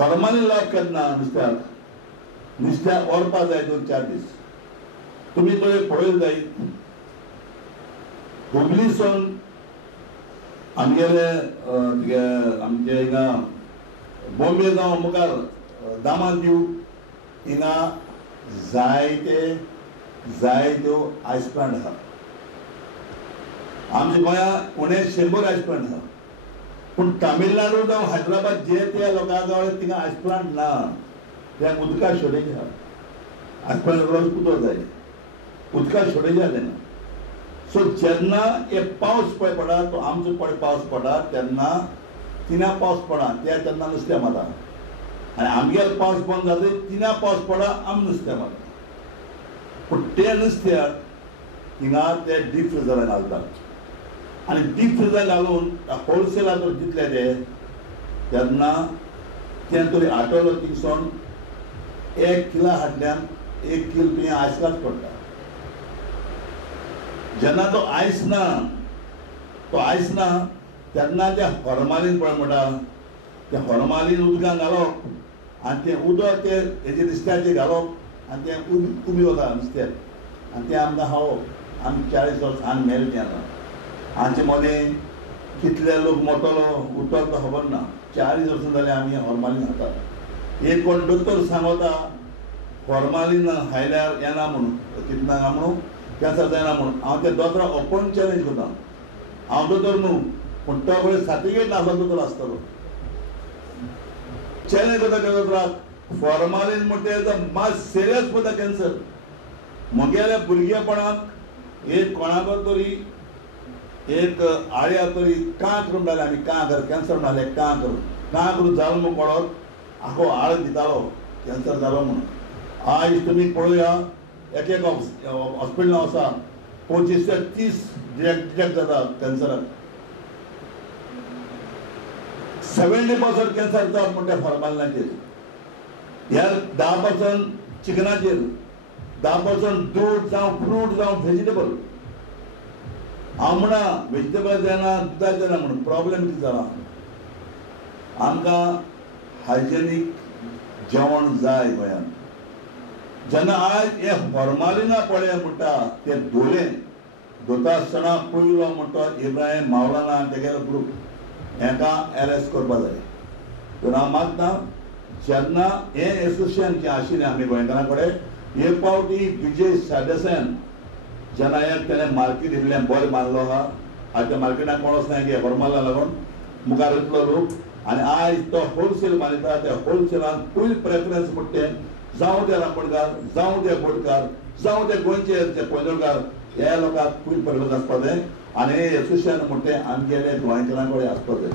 फॉर्माली लाभ केन्ना नुस्त्याक व्हरपा जाय 2-4 दीस तुमी थंय पळयले जायत हुबलीसून आमगेले आमचे हिंगा बॉम्बे जावं मुखार दामांदिव हिंगा जायत्यो आयस प्लांट आहा आमच्या गोंयांत उणे 100 आयस प्लांट आहा पूण तामिळनाडू जावं हैदराबाद जे त्या लोकांजवळ थिंगा आयस प्लांट ना त्या उदका शॉर्टेज आहा आयस प्लांट रोज उदक जाय उदका शॉर्टेज जायना सो जेन्ना एक पावस पळय पडा तो आमचो पळय पावस पडा तेन्ना तिना पावस पडा तेन्ना नुस्तें मारता आनी आमगेलो पावस बंद जाता तिना पावस पडा आमी नुस्तें मारता पूण ते नुस्त्याक थिंगा ते डीप फ्रिजरान घालतात आनी डीप फ्रिजरान घालून होलसेलाक जर दितले तेन्ना तें तरी आठवलो थिंगसून 1 किला हाडल्यान 1 किल तुवें आयसकाच पडटा जेन्ना तो आयस ना तेन्ना ते हॉर्मालीन पळय म्हणटा ते हॉर्मालीन उदकांत घालप आनी तें उदक ते हेजे नुस्त्याचेर घालप आनी तें उबी वता नुस्त्याक आनी तें आमकां खावप आमी 40 वर्स आनी मेले तें आतां आमचे मदें कितले लोक मरतलो उरतलो तो खबर ना 40 वर्सां जालीं आमी हॉर्मालीन खातात एक कोण दोतोर सांगता हॉर्मालीन खायल्यार येना म्हणून कितें नाका म्हणून कॅन्सर जायना म्हणून हांव त्या दोतोराक ओपन चॅलेंज करता हांव दोतोर न्हू पूण तो पळय सर्टिफिकेट नासलो दोतोर आसतलो चॅलेंज करता त्या दोतोराक फॉर्मालीन म्हणटा मात सिरियस पडटा कॅन्सर म्हगेल्या भुरगेपणांत एक कोणाको तरी एक आळ्या तरी कां करून जालें आमी कां कर कॅन्सर म्हणले कां करून जालो म्हूण पडत आखो आळ दितालो कॅन्सर जालो म्हणून आयज तुमी पळोवया एक हॉस्पिटल आसा 25 ते 30 डिटेक्ट जाता कॅन्सराक 70% कॅन्सर जाता म्हणटा फॉर्मालिनाचेर ह्या 10% चिकनाचेर 10% दूध जावं फ्रूट जावं व्हेजिटेबल हांव म्हणा व्हेजिटेबल जायना दुदाक जायना म्हणून प्रॉब्लेम कितें जाला आमकां हायजेनीक जेवण जाय गोंयांत जेन्ना आयज हे फॉर्मालिना पळय म्हणटा ते धोता आसतना पयलो म्हणटा इब्राहीम मावलाना तेगेलो ग्रूप हेका अरेस्ट करपा जाय तर हांव मागता जेन्ना हे एसोसिएशन जे आशिल्लें आमी गोंयकारां कडेन एक फावटी विजय सरदेसायान जेन्ना एक तेणें मार्केट इल्लें बरें बांदलो आहा आनी त्या मार्केटाक कोण वचना की फॉर्माला लागून मुखार येतलो लोक आनी आयज तो होलसेल बांदता त्या होलसेलान पयली प्रेफरन्स म्हणटा जावं ते रांपणकार जावं ते बोटकार जावं ते गोंयचे ते पैंगीणकार ह्या लोकांक पयली प्रेफरन्स आसपा जाय आनी हे एसोसिएशन म्हणटा आमगेले गोंयकारां कडेन आसपा जाय